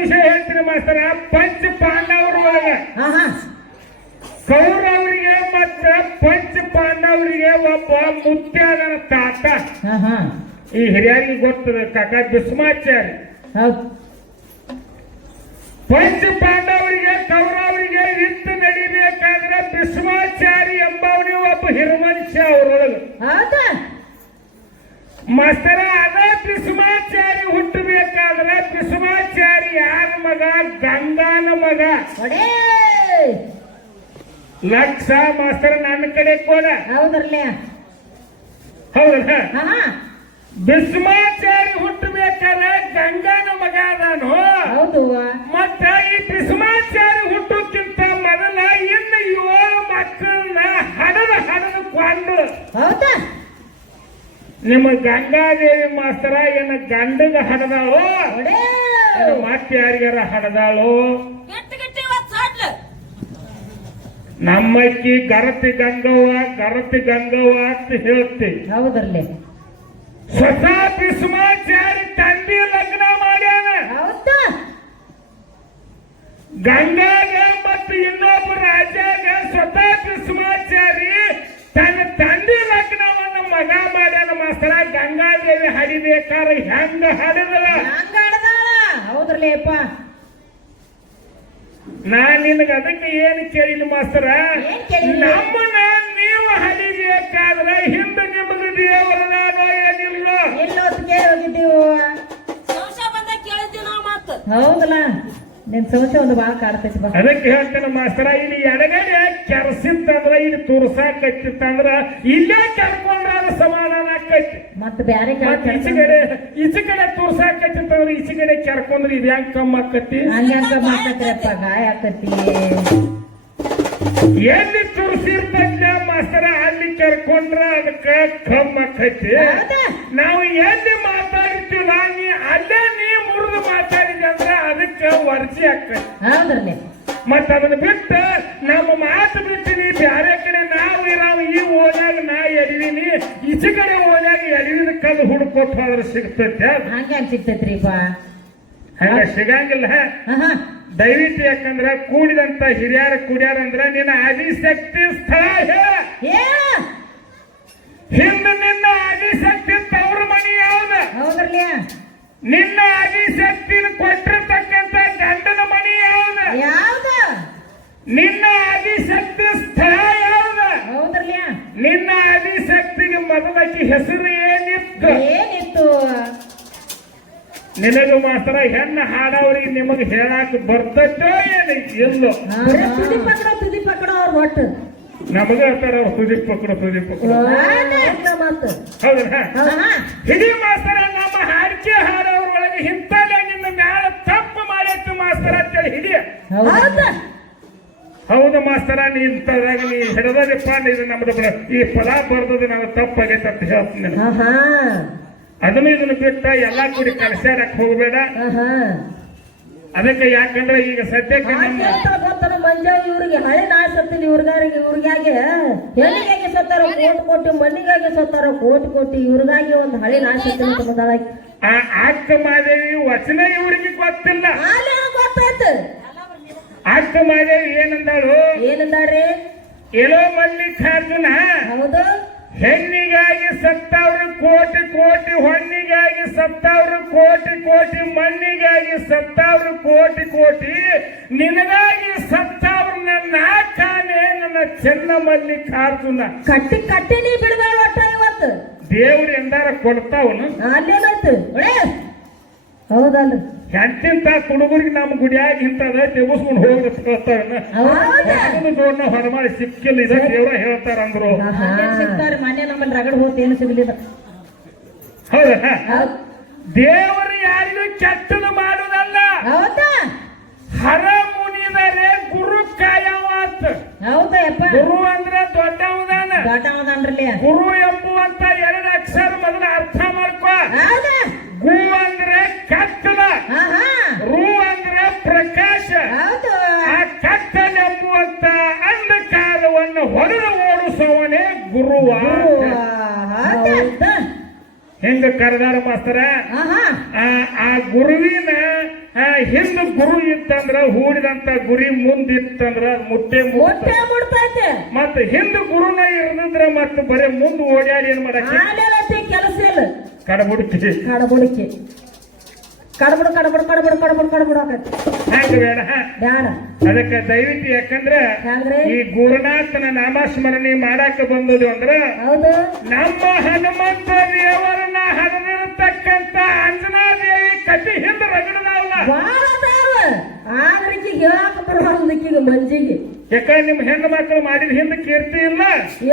ವಿಷಯ ಹೇಳ್ತೀನಿ ಮಾಸ್ತರ. ಪಂಚ ಪಾಂಡವರ ಒಳಗ ಕೌರವರಿಗೆ ಮತ್ತ ಪಂಚ ಪಾಂಡವರಿಗೆ ಒಬ್ಬ ಮುತ್ಯಾದನ ತಾತ. ಈ ಹಿರಿಯರಿಗೆ ಗೊತ್ತದ ಕಾಕ ಭೀಷ್ಮಾಚಾರ್ಯ. ಪಂಚ ಪಾಂಡವರಿಗೆ ಕೌರವರಿಗೆ ಯುದ್ಧ ನಡಿಬೇಕಾದ್ರೆ ಭೀಷ್ಮಾಚಾರಿ ಎಂಬವನೇ ಒಬ್ಬ ಹಿರವಂಶ ಅವರೊಳಗೆ ಮಾಸ್ತರ. ಅದ ಭೀಷ್ಮಾಚಾರಿ ಹುಟ್ಟಬೇಕಾದ್ರೆ ಭೀಷ್ಮಾಚಾರಿ ಯಾರ ಮಗ? ಗಂಗಾನ ಮಗ. ಲಕ್ಷ ಮಾಸ್ತರ ನನ್ನ ಕಡೆ ಕೊಡ. ಹೌದಲ್ಲ? ಭೀಷ್ಮಾಚಾರಿ ಹುಟ್ಟಬೇಕಾದ್ರೆ ಗಂಗಾನ ಮಗ ಅದಾನು. ಮತ್ತ ಈ ಭೀಷ್ಮಾಚಾರಿ ಹುಟ್ಟೋಕ್ಕಿಂತ ಮೊದಲ ಇನ್ನು 7 ಮಕ್ಕಳನ್ನ ಹಡದು ಕೊಂಡು ನಿಮ್ಮ ಗಂಗಾದೇವಿ ಮಾಸ್ತರ ಏನ ಗಂಡಗ ಹಡದಾಳು ಮತ್ತೆ ಯಾರಿಗಾರ ಹಡದಾಳು? ನಮ್ಮಕ್ಕಿ ಗರತಿ ಗಂಗವ್ವ ಅಂತ ಹೇಳ್ತಿ. ಹೌದಲ್ಲೇ? ಸ್ವತಃ ಭೀಷ್ಮಾಚಾರಿ ತಂದೆ ಲಗ್ನ ಮಾಡ್ಯಾನ ಗಂಗಾಗ ಮತ್ತು ಇನ್ನೊಬ್ಬ ರಾಜಾಗ. ಸ್ವತಃ ಭೀಷ್ಮಾಚಾರಿ ತನ್ನ ತಂದೆ ಲಗ್ನವನ್ನು ಮಗ ಮಾಡ್ಯಾನ ಮಾಸ್ತರ. ಗಂಗಾದೇವಿ ಹಡಿಬೇಕಾರ ಹೆಂಗ ಹಡದಳ? ಹೌದ್ರಲ್ಲಪ್ಪ. ನಾನ್ ನಿನಗ ಅದಕ್ಕೆ ಏನು ಕೇಳಿದ ಮಾಸ್ತರ, ನಮ್ಮನ್ನ ನೀವು ಹಡಿಬೇಕಾದ್ರೆ ಹಿಂದೆ ನಿಮಗೆ ದೇವರದಾನೋ ಏನಿಲ್ಲ? ಹೌದಲ್ಲ? ನಿನ್ ಸಂಶಯ ಒಂದು ಬಾಳ ಕಾಡ್ತೈತಿ. ಅದಕ್ಕೆ ಹೇಳ್ತೇನೆ ಮಾಸ್ತರ, ಇಲ್ಲಿ ಎಡಗಡೆ ಕೆರಸಿತ್ತಂದ್ರ ಇಲ್ಲಿ ತುರ್ಸಾಕತ್ತಿತ್ತಂದ್ರ ಇಲ್ಲೇ ಕರ್ಕೊಂಡ್ರ ಸಮಾಧಾನ ಆಕೈತಿ. ಮತ್ತೆ ಬೇರೆ ಈಚೆ ಕಡೆ ತುರ್ಸಾಕತ್ತಿತ್ತಂದ್ರ ಈಚೆ ಕಡೆ ಕೆರ್ಕೊಂಡ್ರ ಇದು ಹೆಂಗ್ ಕಮ್ಮ ಆಕತಿ? ಗಾಯ ಆಕತಿ. ಎಲ್ಲಿ ತುರ್ಸಿರ್ತಲ್ಲ ಮಾಸ್ತರ ಅಲ್ಲಿ ಕೆರ್ಕೊಂಡ್ರ ಅದಕ್ಕ ಕಮ್ಮ ಆಕೈತಿ. ನಾವು ಎಲ್ಲಿ ಮಾತಾಡ್ತೀವಲ್ಲ ಅಲ್ಲೇ ನೀ ಮುರಿದು ಮಾತಾಡಿದ ಅಂದ್ರ ಅದಕ್ಕೆ ವರ್ಜಿ ಆಕೈತಿ. ಮತ್ತ ಅದನ್ನ ಬಿಟ್ಟು ನಮ್ಮ ಮಾತು ಬಿಟ್ಟಿನಿ ಬ್ಯಾರೆ ಕಡೆ ನಾವು ಈ ಓದಾಗ ನಾ ಎಡವಿನಿ, ಈಚೆ ಕಡೆ ಓದಾಗ ಎಡವಿನ ಕಲ್ಲು ಹುಡ್ಕೊಟ್ಟು ಹೋದ್ರೆ ಸಿಗ್ತೈತೆ. ಸಿಗ್ತೈತ್ರಿ ಹಂಗ ಸಿಗಂಗಿಲ್ಲ. ದಯವಿಟ್ಟು ಯಾಕಂದ್ರ ಕೂಡಿದಂತ ಹಿರಿಯರ ಕುಡಿಯಾರಂದ್ರ ನಿನ್ನ ಆದಿಶಕ್ತಿ ಸ್ಥಳ ಹಿಂದೆ ನಿನ್ನ ಆದಿಶಕ್ತಿ ತವ್ರ ಮನಿ ಯಾವ್ದ? ನಿನ್ನ ಆದಿಶಕ್ತಿನ ಕೊಟ್ಟಿರ್ತಕ್ಕಂಥ ಗಂಡನ ಮನಿ ಯಾವ್ದ? ನಿನ್ನ ಆದಿಶಕ್ತಿ ಸ್ಥಳ ಯಾವ್ದ? ನಿನ್ನ ಆದಿಶಕ್ತಿಗೆ ಮೊದಲಾಗಿ ಹೆಸರು ಏನಿತ್ತು? ನಿನಗ ಮಾತ್ರ ಹೆಣ್ಣು ಹಾಡವ್ರಿಗೆ ನಿಮಗೆ ಹೇಳಾಕ ಬರ್ತೈತೋ ಏನೈತಿ? ಎಲ್ಲೋ ತುದಿ ಪಕಡ ಒಟ್ಟು ನಮಗ ಹೇಳ್ತಾರ ತುದಿ ಪಕಡ. ಹೌದಾ? ಹಿಡಿ ಮಾಸ್ತರ ನಮ್ಮ ಹಾಡಿಕೆ ಹಾಡವ್ರ ಒಳಗೆ ಇಂಥಲ್ಲೇ ನಿನ್ನ ಮ್ಯಾಲ ತಪ್ಪು ಮಾಡೈತಿ ಮಾಸ್ತರ ಅಂತೇಳಿ ಹಿಡಿಯ. ಹೌದು ಮಾಸ್ತರ, ನೀ ಇಂಥದಾಗ ನೀ ಹಿಡದಪ್ಪ ಇದು ನಮ್ದು ಈ ಫಲ ಬರ್ದದು ನಾವು ತಪ್ಪಾಗೈತೆ ಅಂತ ಹೇಳ್ತೀನಿ. ಅದನ್ನು ಇದನ್ನು ಬಿಟ್ಟ ಎಲ್ಲಾ ಕೂಡಿ ಕಲಸಾಡಕ್ ಹೋಗ್ಬೇಡ. ಅದಕ್ಕೆ ಯಾಕಂದ್ರೆ ಈಗ ಸದ್ಯಕ್ಕೆ ಮಂಜ ಇವ್ರಿಗೆ ಹಳೆ ನಾಯಿ ಸತ್ತಿನ ಇವ್ರಿಗಾಗಿ ಹೆಣ್ಣಿಗಾಗಿ ಸತ್ತಾರ ಕೋಟಿ ಮಣ್ಣಿಗಾಗಿ ಸತ್ತಾರ ಕೋಟಿ ಇವ್ರಿಗಾಗಿ ಒಂದು ಹಳೆ ನಾಯಿ ಸತ್ತಿನ ಆ ಅಕ್ಕ ಮಾದೇವಿ ವಚನ ಇವ್ರಿಗೆ ಗೊತ್ತಿಲ್ಲ. ಗೊತ್ತಾಯ್ತು. ಅಕ್ಕ ಮಾದೇವಿ ಏನಂದಾಳ್ರಿ? ಎಲ್ಲೋ ಮಲ್ಲಿಕಾರ್ಜುನ ಹೌದು ಹೆಣ್ಣಿಗಾಗಿ ಸತ್ತವ್ರು ಕೋಟಿ ಹೊಣ್ಣಿಗಾಗಿ ಸತ್ತವ್ರು ಕೋಟಿ ಮಣ್ಣಿಗಾಗಿ ಸತ್ತವ್ರು ಕೋಟಿ ನಿನಗಾಗಿ ಸತ್ತವ್ರು ನನ್ನ ಕಾಣೆ ನನ್ನ ಚೆನ್ನ ಮಲ್ಲಿಕಾರ್ಜುನ. ಕಟ್ಟಿ ನೀ ಬಿಡಬೇಡ ಒಟ್ಟ ಇವತ್ತು ದೇವ್ರು ಎಂದಾರ ಕೊಡ್ತಾವನು ಅಲ್ಲೇನಾಯ್ತು? ಹೌದಲ್ಲ? ಎಂತಿಂತ ಹುಡುಗರಿಗೆ ನಮ್ಮ ಗುಡಿಯಾಗ ಇಂತದ ತೆಗಿಸ್ಕೊಂಡು ಹೋಗ್ತಾರ ಜೋಡ್ನ ಹೊರಮಾಡಿ ಸಿಕ್ಕಿಲ್ಲ ಇದ ದೇವ್ರ ಹೇಳ್ತಾರ ಅಂದ್ರು. ಮನೆ ನಮ್ಮಲ್ಲಿ ರಗಡ್ ಹೋತ್ ಏನು ಸಿಗಲಿಲ್ಲ. ಹೌದಾ? ದೇವರು ಯಾರಿಗೂ ಕೆಟ್ಟದ ಮಾಡುದಲ್ಲ. ಹರ ಮುನಿದರೆ ಗುರು ಕಾಯವಾತ್. ಹೌದಪ್ಪ. ಗುರು ಅಂದ್ರೆ ದೊಡ್ಡವದಾನ. ಗುರು ಎಂಬುವಂತ 2 ಅಕ್ಷರ ಮೊದಲ ಅರ್ಥ ಮಾಡ್ಕೋ. ಗು ಅಂದ್ರೆ ಕತ್ತಲ, ರು ಅಂದ್ರೆ ಪ್ರಕಾಶ. ಆ ಕತ್ತಲ ಎಂಬುವಂತ ಅಂಧಕಾರವನ್ನು ಹೊಡೆದು ಓಡಿಸುವವನೇ ಗುರುವ. ಹೆಂಗ ಕರೆದಾರ ಮಾಸ್ತರ? ಆ ಗುರುವಿನ ಹಿಂದ ಗುರು ಇತ್ತಂದ್ರ ಹೂಡಿದಂತ ಗುರಿ ಮುಂದಿತ್ತಂದ್ರ ಮುಟ್ಟೆ ಮೊಟ್ಟೆ ಮುಡ್ತೈತೆ ಮತ್ತ ಹಿಂದ ಗುರುನ ಇರದಿದ್ರ ಮತ್ತ ಬರೇ ಮುಂದ್ ಓಡ್ಯಾಡಿ ಏನ್ ಮಾಡಕ್ಕೆ ಆಮೇಲೆ ಕೆಲಸ ಇಲ್ಲ ಕಡಬುಡ್ತಿ ಕಡಬುಡಕ್ಕೆ ಕಡಬುಡ ಆಕತಿ ಹ್ಯಾಂಗ ಬೇಡ ಬ್ಯಾಡ ಅದಕ್ಕೆ ದಯವಿಟ್ಟು ಯಾಕಂದ್ರೆ ಹ್ಯಾಂಗ್ರಿ ಈ ಗುರುನಾಥನ ನಾಮಸ್ಮರಣೆ ಮಾಡಾಕ ಬಂದದು ಅಂದ್ರ ಹೌದು ನಮ್ಮ ಹನುಮಂತ ದೇವರನ್ನ ಹರಿದಿರತಕ್ಕಂತ ಅಂಜನಾದೇವಿ ಕಟ್ಟಿ ಹಿಂದ ರಗಡದಾವಲ್ಲ ಬಾಳ ಅದಾವ ಆದ್ರಕ್ಕೆ ಹೇಳಾಕ ಬರೋದಕ್ಕೀಗ ಮಂಜಿಗೆ ಯಾಕಂದ್ರೆ ನಿಮ್ ಹೆಣ್ಣು ಮಕ್ಕಳು ಮಾಡಿದ ಹಿಂದ ಕೀರ್ತಿ ಇಲ್ಲ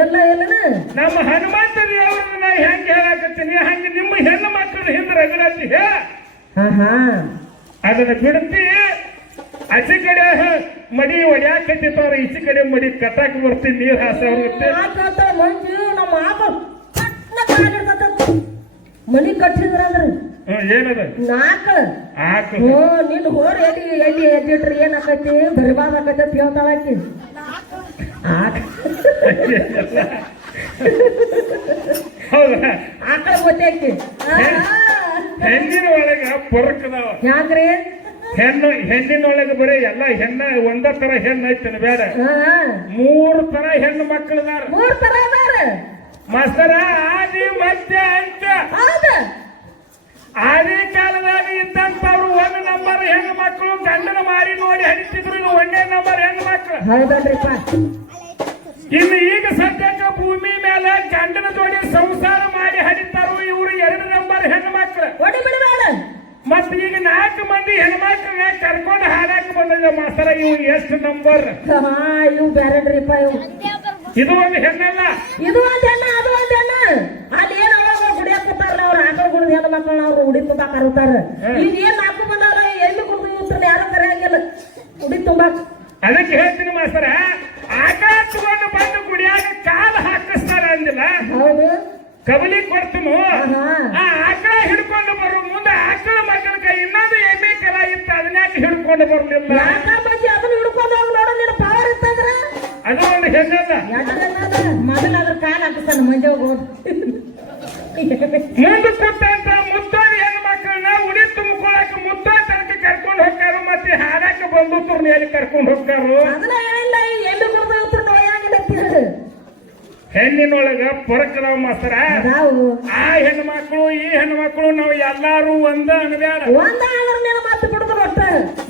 ಎಲ್ಲ ಎಲ್ಲನ ನಮ್ಮ ಹನುಮಂತ ದೇವರನ್ನ ನಾ ಹೆಂಗ್ ಹೇಳಾಕತ್ತೀನಿ ಹಂಗ ನಿಮ್ಮ ಹೆಣ್ಣು ಮಕ್ಕಳ ಹಿಂದ ರಗಡತ್ತಿ ಹಾ ಅದನ್ನ ಬಿಡ್ತಿ ಆಚೆ ಕಡೆ ಮಡಿ ಒಡ್ಯಾಕತ್ತಿತ್ತವ್ರ ಈಚೆ ಕಡೆ ಮಡಿ ಕಟ್ಟಾಕ್ ಬರ್ತೀನಿ ನೀರ್ ಹಾಸ ಹೋಗುತ್ತೆ ಮಂಜು ನಮ್ಮ ಮನಿ ಕಟ್ಟಿದ್ರಂದ್ರ ಏನದ ನಾಲ್ಕು ಆಕ ನಿನ್ ಹೋರ್ ಎಲ್ಲಿ ಎದ್ದಿಟ್ರಿ ಏನ್ ಆಕೈತಿ ಬರಿಬಾದ್ ಆಕೈತಿ ಅಂತ ಹೇಳ್ತಾಳಾಕಿ ಹೌದಾ ಆಕಳ ಗೊತ್ತೈತಿ ಹೆಣ್ಣಿನ ಒಳಗ ಪೊರಕದಾವ ಯಾಕ್ರಿ ಹೆಣ್ಣಿನ ಒಳಗ ಬರೀ ಎಲ್ಲ ಹೆಣ್ಣ ಒಂದ ತರ ಹೆಣ್ಣು ಐತನ ಬೇಡ 3 ತರ ಹೆಣ್ಣು ಮಕ್ಕಳದಾರ 3 ತರ ಅದಾರ ಮಾಸ್ತರ ಆದಿ ಮಧ್ಯ ಅಂಚ ಆದಿ ಕಾಲದಾಗ ಇದ್ದಂತವ್ರು 1 ನಂಬರ್ ಹೆಣ್ಣು ಮಕ್ಕಳು ಗಂಡನ ಮಾರಿ ನೋಡಿ ಹಡಿತಿದ್ರು ಇದು 1ನೇ ನಂಬರ್ ಹೆಣ್ಣು ಮಕ್ಕಳು ಹೌದಲ್ರಿಪ್ಪ ಇನ್ನು ಈಗ ಸದ್ಯಕ್ಕೆ ಭೂಮಿ ಮೇಲೆ ಗಂಡನ ಜೋಡಿ ಸಂಸಾರ ಮಾಡಿ ಹಡಿತಾರು ಇವ್ರು 2 ನಂಬರ್ ಹೆಣ್ಣು ಮಕ್ಕಳು ಒಡಿ ಬಿಡಬೇಡ ಮತ್ ಈಗ 4 ಮಂದಿ ಹೆಣ್ಮಕ್ಳನ್ನ ಕರ್ಕೊಂಡು ಹಾಡಾಕ ಬಂದಿದ್ದ ಮಾಸ್ತರ ಇವು ಎಷ್ಟು ನಂಬರ್ ಇವು ಬ್ಯಾರಡ್ರಿಪ್ಪ ಇವು ಇದು ಒಂದು ಹೆಣ್ಣಲ್ಲ ಇದು ಒಂದ್ ಹೆಣ್ಣ ಅದು ಒಂದ್ ಹೆಣ್ಣ ಅಲ್ಲಿ ಏನ್ ಅವಾಗ ಗುಡಿಯಾಕ ಕೂತಾರಲ್ಲ ಅವ್ರ ಆಕಳ ಗುಡಿದ ಹೆಣ್ಣು ಮಕ್ಕಳನ್ನ ಅವ್ರು ಉಡಿ ತುಂಬಾಕ ಕರುತ್ತಾರ ಈಗ ಏನ್ 4 ಬಂದವ್ರ ಎಲ್ಲಿ ಕುಡ್ದು ಇವ್ರು ಯಾರು ಕರೆಯಂಗಿಲ್ಲ ಉಡಿ ತುಂಬಾಕ ಅದಕ್ಕೆ ಹೇಳ್ತೀನಿ ಮಾಸ್ತರ ಆಕಳ ತಗೊಂಡು ಬಂದು ಗುಡಿಯಾಗ ಕಾಲು ಹಾಕಿಸ್ತಾರ ಅಂದಿಲ್ಲ ಹೌದು ಕಬಲಿ ಕೊಡ್ತನು ಆ ಆಕಳ ಹಿಡ್ಕೊಂಡು ಬರು ಮುಂದೆ ಆಕಳ ಮಕ್ಕಳ ಇನ್ನೊಂದು ಎಮ್ಮೆ ಕೆಲ ಇತ್ತು ಅದನ್ಯಾಕೆ ಹಿಡ್ಕೊಂಡು ಬರ್ಲಿಲ್ಲ ಅದನ್ನ ಹಿಡ್ಕೊಂಡು ಹೋಗಿ ನೋಡೋ ನಿನ್ನ ಪವರ್ ಇತ್ತಂದ್ರ ಅದು ಒಂದು ಹೆಣ್ಣಲ್ಲ ಮೊದಲ ಅದ್ರ ಕಾಲ ಹಾಕಿಸ್ತಾನ ಮಂಜ ಹೋಗೋದು ಮುಂದೆ ಕೂತಂತ ಮುದ್ದೋಡಿ ಹೆಣ್ಣು ಮಕ್ಕಳನ್ನ ಉಡಿ ತುಂಬಿಕೊಳಕ ಮುದ್ದೋ ತನಕ ಕರ್ಕೊಂಡು ಹೋಗ್ತಾರು ಮತ್ತೆ ಹಾಡಾಕ ಬಂದು ತುರ್ನಿಯಲ್ಲಿ ಕರ್ಕೊಂಡು ಹೋಗ್ತಾರು ಅದನ್ನ ಹೇಳಿಲ್ಲ ಎಲ್ಲಿ ಬರ್ದು ನೋಯಾಗಿಲ್ಲ ಹೆಣ್ಣಿನೊಳಗ ಪೊರಕದಾವ ಮಾಸ್ತರ ಆ ಹೆಣ್ಣು ಮಕ್ಕಳು ಈ ಹೆಣ್ಣು ಮಕ್ಕಳು ನಾವು ಎಲ್ಲಾರು ಒಂದ ಅನ್ಬ್ಯಾಡ ಮತ್ತೆ ಬಿಡುದು ಒಟ್ಟ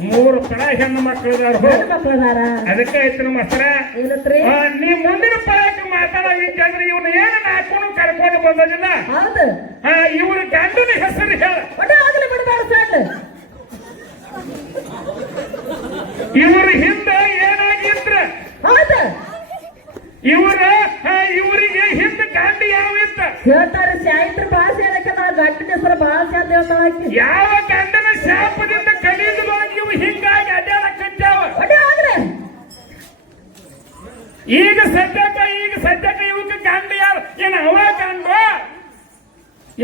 3 ತರ ಹೆಣ್ಣು ಮಕ್ಕಳದಾರ ಅದಕ್ಕೆ ಐತನ ಮಾಸ್ತರ ಏನತ್ರಿ ನೀ ಮುಂದಿನ ಪಳಕ್ಕೆ ಮಾತಾಡೋದಿಕ್ಕೆ ಅಂದ್ರೆ ಇವನು ಏನು ನಾಲ್ಕು ಕರ್ಕೊಂಡು ಬಂದದಿಲ್ಲ ಹೌದು ಇವ್ರ ಗಂಡನ ಹೆಸರು ಹೇಳ ಆಗಲಿ ಬಿಡಬೇಡ ಸಣ್ಣ ಇವ್ರ ಹಿಂದ ಏನಾಗಿದ್ರ ಹೌದು ಇವರಿಗೆ ಹಿಂದ ಗಂಡ ಯಾವ ಇತ್ತ ಹೇಳ್ತಾರೆ ಸಾಯಿತ್ರ ಭಾಷೆ ಹೇಳಕ್ಕೆ ನಾ ಗಂಡನ ಹೆಸರು ಭಾಷೆ ಅಂತ ಹೇಳ್ತಾಳೆ ಯಾವ ಗಂಡನ ಶಾಪದಿಂದ ಕಲಿಯುವುದೊಳಗೆ ಇವು ಹಿಂಗಾಗಿ ಅಡ್ಡಾಡಕ್ಕಾವ ಈಗ ಸದ್ಯಕ್ಕೆ ಇವಕ್ಕೆ ಗಂಡ ಯಾರು ಏನ ಅವ ಗಂಡ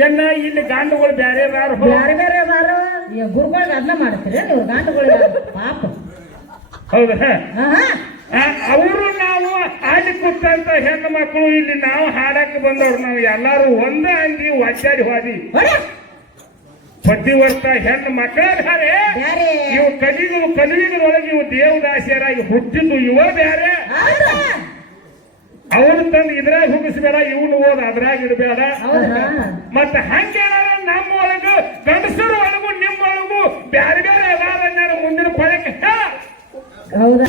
ಏನ ಇಲ್ಲಿ ಗಂಡುಗಳು ಬೇರೆ ಬೇರೆ ಅದಾರು ಗುರುಗಳಿಗೆ ಅದನ್ನ ಮಾಡ್ತೀರಿ ನೀವು ಗಂಡುಗಳಿಗೆ ಪಾಪ ಹೌದಾ ಅವರು ನಾವು ಆಡಿ ಕೂತಂತ ಹೆಣ್ಣು ಮಕ್ಕಳು ಇಲ್ಲಿ ನಾವು ಹಾಡಕ್ಕೆ ಬಂದವ್ರು ನಾವು ಎಲ್ಲಾರು ಒಂದ ಅಂಗಿ ಒಚ್ಚಾಡಿ ಹೋದಿ ಪ್ರತಿವರ್ಷ ಹೆಣ್ಣು ಮಕ್ಕಳಾರೆ ಇವು ಕಲಿಯುಗದೊಳಗೆ ಇವು ದೇವದಾಸಿಯರಾಗಿ ಹುಟ್ಟಿದ್ದು ಇವ ಬೇರೆ ಅವ್ರು ತಂದು ಇದ್ರಾಗ ಹುಗಿಸ್ಬೇಡ ಇವನು ಓದ್ ಅದ್ರಾಗ ಇಡಬೇಡ ಮತ್ತೆ ಹಂಗೇನಾರ ನಮ್ಮ ಒಳಗು ಗಂಡಸರು ಒಳಗು ನಿಮ್ಮ ಒಳಗು ಬ್ಯಾರೆ ಬೇರೆ ಅದಾರ ಮುಂದಿನ ಪಳಕ್ಕೆ ಹೌದಾ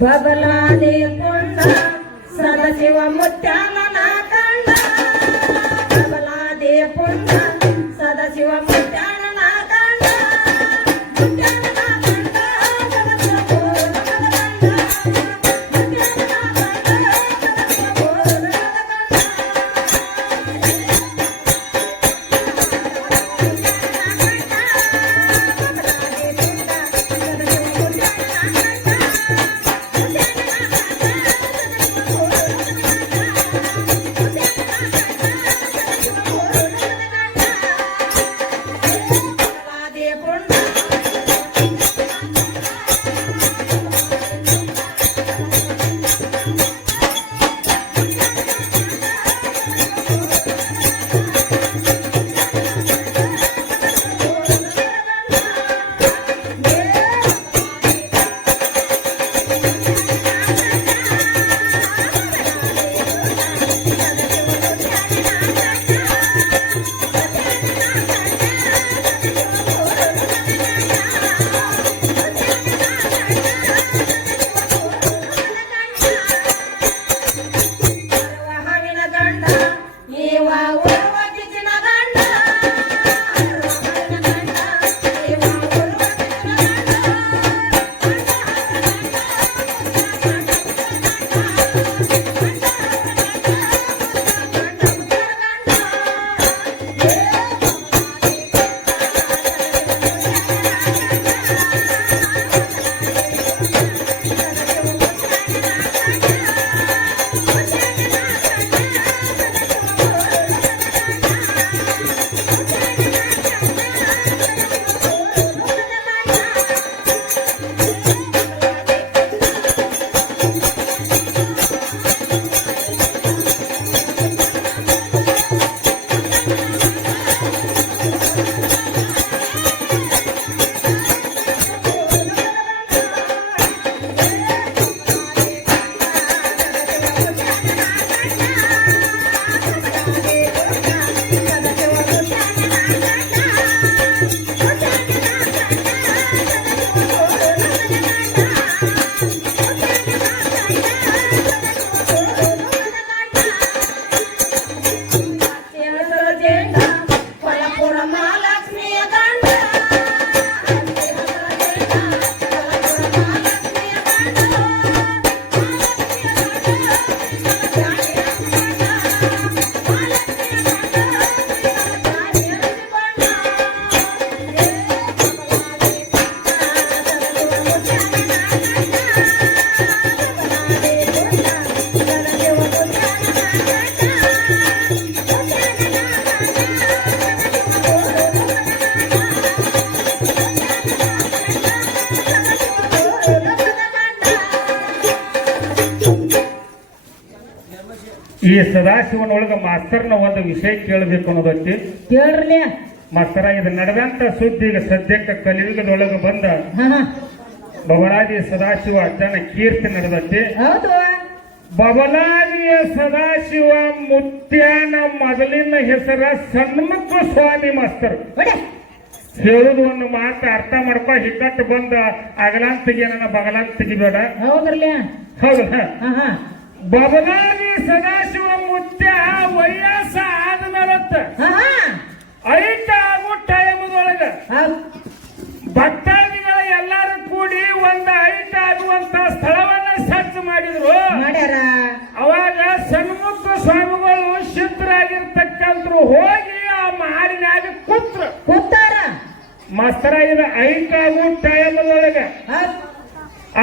ಬಬಲಾದೆ ಕೊಂಡ ಸದಶಿವ ಮುತ್ಯಾನ ಕಂಡ ಬಬಲಾದೆ ಕೊಂಡ ಸದಶಿವ ಮುತ್ಯಾನ ಕಂಡ ಈ ಸದಾಶಿವನೊಳಗ ಮಾಸ್ತರ್ನ ಒಂದು ವಿಷಯ ಕೇಳಬೇಕು ಅನ್ನೋದೈತಿ. ಕೇಳ್ರಲಿ. ಮಾಸ್ತರ, ಇದು ನಡೆದಂತ ಸುದ್ದಿ ಈಗ ಸದ್ಯಕ್ಕೆ ಕಲಿಯುಗದೊಳಗ ಬಂದ ಹಾ ಹಾ ಬಬಲಾದಿ ಸದಾಶಿವ ಅಜ್ಜನ ಕೀರ್ತಿ ನಡೆದೈತಿ. ಹೌದು. ಬಬಲಾದಿಯ ಸದಾಶಿವ ಮುತ್ಯಾನ ಮೊದಲಿನ ಹೆಸರ ಸನ್ಮುಖ ಸ್ವಾಮಿ ಮಾಸ್ತರ್. ಹೊಡೆ. ಹೇಳುದು ಒಂದು ಮಾತು ಅರ್ಥ ಮಾಡ್ಕೊ. ಹಿಕ್ಕಟ್ಟು ಬಂದ ಅಗಲಾಂತ ತೆಗಿಯೋಣ ಬಗಲಾಂತ ತೆಗಿಬೇಡ. ಹೌದ್ರಲಿ. ಹೌದು. ಹಾ ಹಾ ಬಬಲಾದಿ ಸದಾಶಿವ ಮುತ್ಯ ವಯಸ್ಸ ಆದ್ಮೇಲೆ ಹಾ ಹಾ ಐಟ ಆಗೋ ಟೈಮದೊಳಗ ಹೌದ್. ಭಕ್ತಾದಿಗಳ ಎಲ್ಲರೂ ಕೂಡಿ ಒಂದು ಐಟ ಆಗುವಂತ ಸ್ಥಳವನ್ನ ಸಜ್ಜು ಮಾಡಿದ್ರು. ಮಾಡ್ಯಾರ. ಅವಾಗ ಸನ್ಮುಖ ಸ್ವಾಮಿಗಳು ಸಿದ್ಧರಾಗಿರ್ತಕ್ಕಂಥರು ಹೋಗಿ ಆ ಮಾರಿನಾಗ ಕೂತಾರ. ಮಾಸ್ತರ, ಇದು ಐಟ ಆಗೋ ಟೈಮದೊಳಗ ಹೌದ್.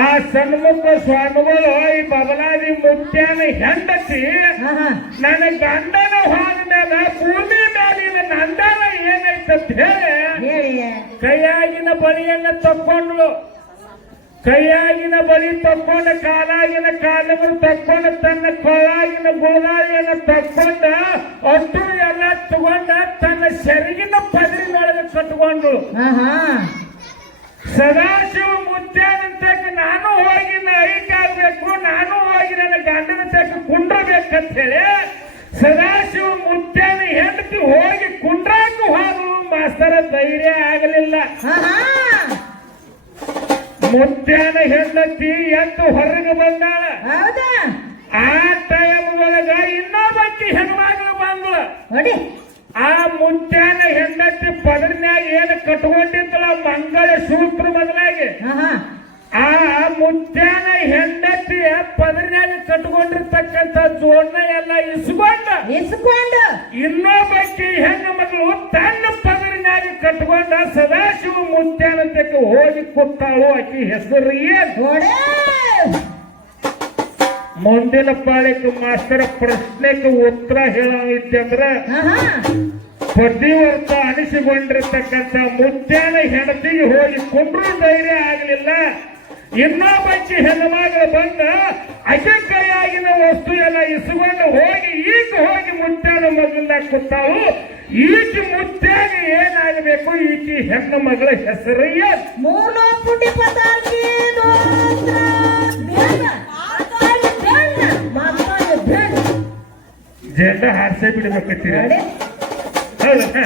ಆ ಸನ್ಮುಖ ಸ್ವಾಮಿಗಳು ಈ ಬಬಲಾದಿ ಮುತ್ಯಾನ ಹೆಂಡತಿ ಹಾ ಹಾ ನನ್ನ ಗಂಡನ ಹೋದ ಮೇಲೆ ಭೂಮಿ ಮೇಲಿನ ನಂದನ ಏನೈತಂತ ಹೇಳಿ ಹೇಳಿ. ಕೈಯಾಗಿನ ಬಳಿಯನ್ನ ತಕ್ಕೊಂಡ್ಳು. ಕೈಯಾಗಿನ ಬಳಿ ತಕ್ಕೊಂಡ, ಕಾಲಾಗಿನ ಕಾಲಗಳು ತಕ್ಕೊಂಡ, ತನ್ನ ಕೊಳಾಗಿನ ಗೋದಾಳಿಯನ್ನು ತಕ್ಕೊಂಡ, ಒಟ್ಟು ಎಲ್ಲ ತಗೊಂಡ ತನ್ನ ಸೆರಗಿನ ಪದರಿನೊಳಗೆ ಕಟ್ಕೊಂಡ್ಳು. ಹಾ ಹಾ ಸದಾಶಿವ ಮುತ್ಯಾನಂತಕ್ಕೆ ನಾನು ಹೋಗಿ ಐಟ್ ಆಗ್ಬೇಕು, ನಾನು ಹೋಗಿ ನನ್ನ ಗಂಡನ ತಕ್ಕ ಕುಂಡ್ರಬೇಕಂತ ಹೇಳಿ ಸದಾಶಿವ ಮುತ್ಯಾನ ಹೆಂಡತಿ ಹೋಗಿ ಕುಂಡ್ರಾಕ ಹೋದ್ರು. ಮಾಸ್ತರ ಧೈರ್ಯ ಆಗಲಿಲ್ಲ. ಹಾ ಹಾ ಮುತ್ಯಾನ ಹೆಂಡತಿ ಎದ್ದು ಹೊರಗೆ ಬಂದಾಳ. ಹೌದಾ. ಆ ಟೈಮ್ ಒಳಗ ಇನ್ನೊಬ್ಬಕ್ಕಿ ಹೆಣ್ಮಗಳು ಬಂದ್ಳ. ಹೊಡಿ. ಆ ಮುತ್ಯಾನ ಹೆಂಡತಿ ಪದರ್ನ್ಯಾಗ ಏನು ಕಟ್ಕೊಂಡಿದ್ದಳ ಮಂಗಳ ಸೂತ್ರ ಬದಲಾಗಿ ಹಾ ಹಾ ಆ ಮುತ್ಯಾನ ಹೆಂಡತಿಯ ಪದರ್ನ್ಯಾಗ ಕಟ್ಕೊಂಡಿರ್ತಕ್ಕಂಥ ಜೋಡ್ನ ಎಲ್ಲ ಇಸ್ಕೊಂಡು ಇನ್ನೊಬ್ಬಕ್ಕಿ ಹೆಣ್ಣು ಮಗಳು ತನ್ನ ಪದರಿನಾಗಿ ಕಟ್ಕೊಂಡ ಸದಾಶಿವ ಮುತ್ಯಾನಂತಕ್ಕೆ ಹೋಗಿ ಕೂತಾಳು. ಆಕಿ ಹೆಸರು ಏನು? ಹೊಡೆ. ಮುಂದಿನ ಪಾಳಿಕ ಮಾಸ್ತರ ಪ್ರಶ್ನೆಗೆ ಉತ್ತರ ಹೇಳಂದ್ರ ಹಾ ಹಾ ಪತಿವರ್ತ ಅನಿಸಿಕೊಂಡಿರ್ತಕ್ಕಂಥ ಮುತ್ಯಾನ ಹೆಂಡತಿಗೆ ಹೋಗಿ ಕುಂಡ್ರು ಧೈರ್ಯ ಆಗಲಿಲ್ಲ. ಇನ್ನೊಬ್ಬಕ್ಕಿ ಹೆಣ್ಣುಮಗಳು ಬಂದ ಅಕೆ ಕೈಯಾಗಿನ ವಸ್ತು ಎಲ್ಲ ಇಸ್ಕೊಂಡು ಹೋಗಿ ಮುತ್ಯಾನ ಮಗನ ಕೂತಾಳು. ಈಚೆ ಮುತ್ಯಾಗ ಏನಾಗಬೇಕು? ಈಚೆ ಹೆಣ್ಣು ಮಗಳ ಹೆಸರು ಏನು? ಮೂರು ಪುಡಿ ಪದಾರ್ಥಿ ಜನ ಹಾರಿಸೇ ಬಿಡ್ಬೇಕತ್ತೀರ. ಹೌದಾ?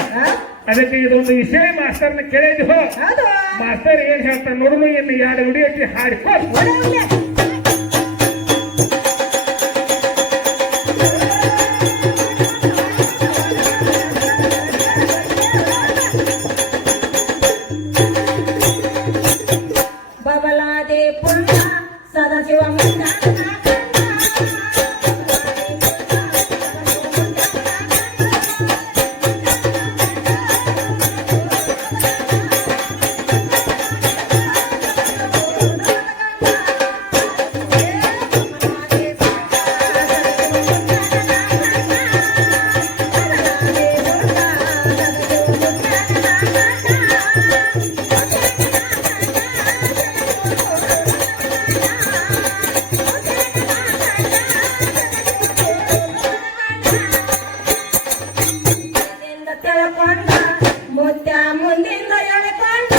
ಅದಕ್ಕೆ ಇದೊಂದು ವಿಷಯ ಮಾಸ್ತರ್ನ ಕೇಳಿದ್ವು. ಮಾಸ್ತರ್ ಏನ್ ಹೇಳ್ತಾರ ನೋಡಲು ಇನ್ನು ಎರಡು ವಿಡಿಯೋಕ್ಕೆ ಹಾಡಿಕೊ. ಬಬಲಾದೆ ಪುಣ್ಯ ಸದಾಶಿವ ಮುತ್ಯ ಮುಂದಿಂದ ಎಳೆಕೊಂಡ